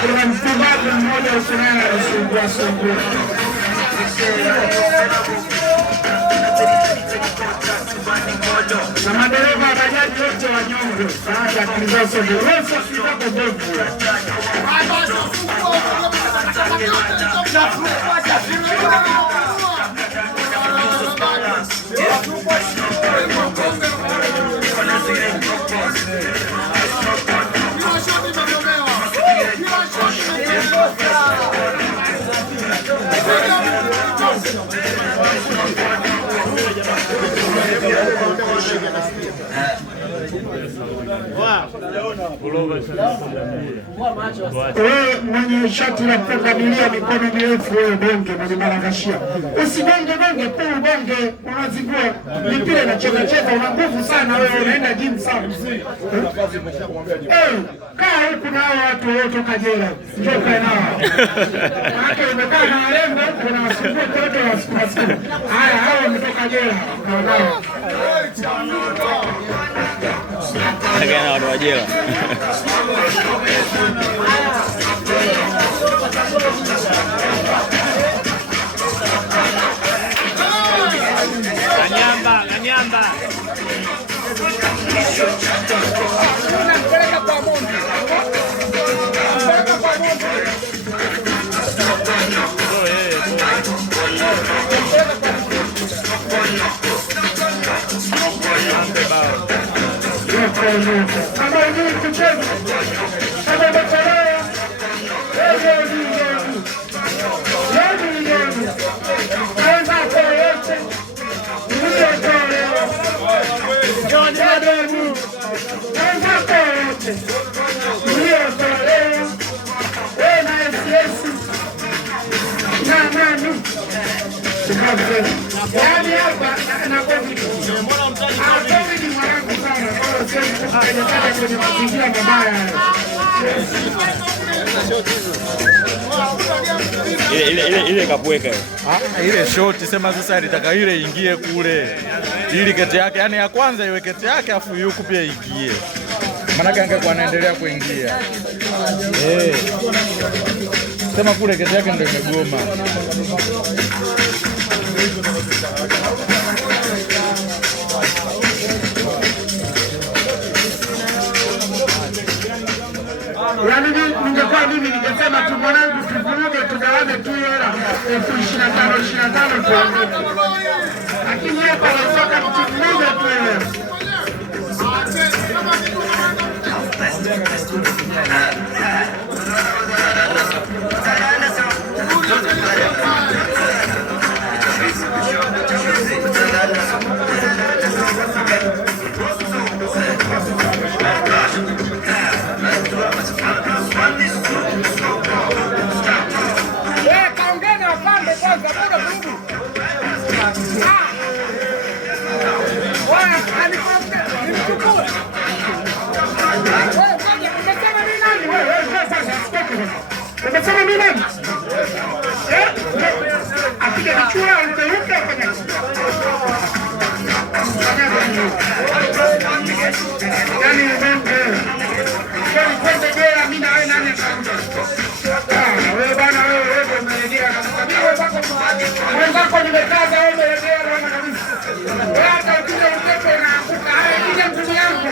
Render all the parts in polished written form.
Kuna mfugaji mmoja usinana anasumbua na madereva wa bajaji wote wanyonge baada ya kuliza wewe kidogo ndevu. Wewe mwenye shati la kukabilia mikono mirefu, wewe bonge mwenye marangashia, usibonge bonge tu, bonge unazigua mipira na cheza cheza, una nguvu sana wewe, unaenda gym sana. Kaa huku na hao watu wote kajela, njoo kae nao. Hata umekaa na walembo kuna wasumbua wote wasukuma. Haya, hao wametoka jela, kaa nao. Agana watu wa jela. Kanyamba. Unapeleka kwa Mungu. Kama hivi kucheza kama mchezo ile kapweka ile shoti sema sasa litaka ile ingie kule ili kete yake, yani ya kwanza iwe kete yake afu yuko pia ingie, maana angekuwa anaendelea kuingia sema kule kete yake ndio imegoma. Yaani ningekuwa mimi ningesema tu mwanangu tuvuruge tugawane tu hela 25,000 tu. Lakini hapa wanataka tuvuruge tu hela. Umesema mimi nani? Akija kichwa unaruka kwenye. Yaani kwenda jela mimi na wewe nani akaenda? Wewe bana wewe umelegea kabisa. Mimi wenzako nimekaza wewe umelegea bwana kabisa. Wewe hata ukija upepo unaanguka. Haya kija mtu yangu.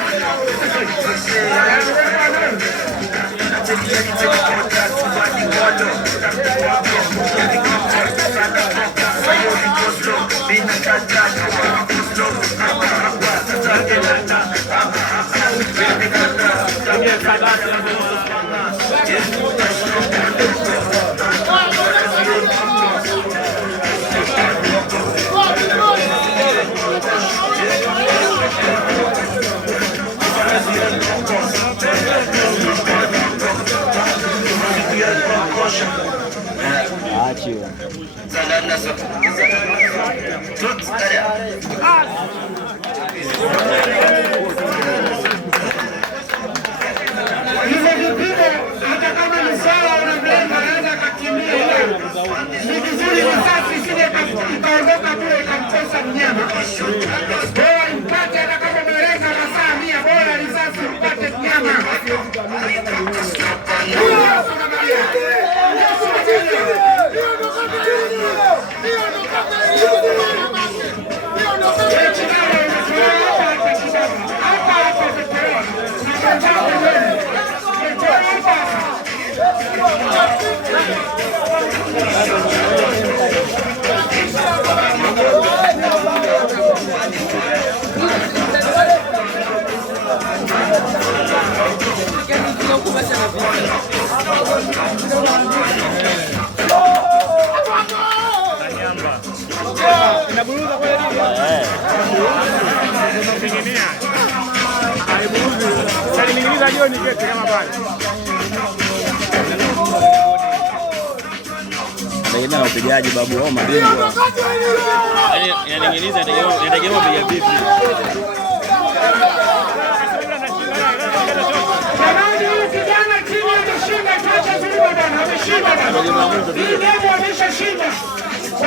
Ni vizuri risasi isije ikaondoka kule ikamkosa mnyama. Bora mpate hata kama umelenga masaa 100, bora risasi mpate mnyama. Inaburuza kwa nini? Tengenea. Haiburuzi. Sasa ningiliza jioni kete kama pale. Ndio na upigaji babu au mabingwa. Yaani ningiliza ndio upiga vipi? Kijana chini ameshinda, acha zuri bwana, ameshinda bwana.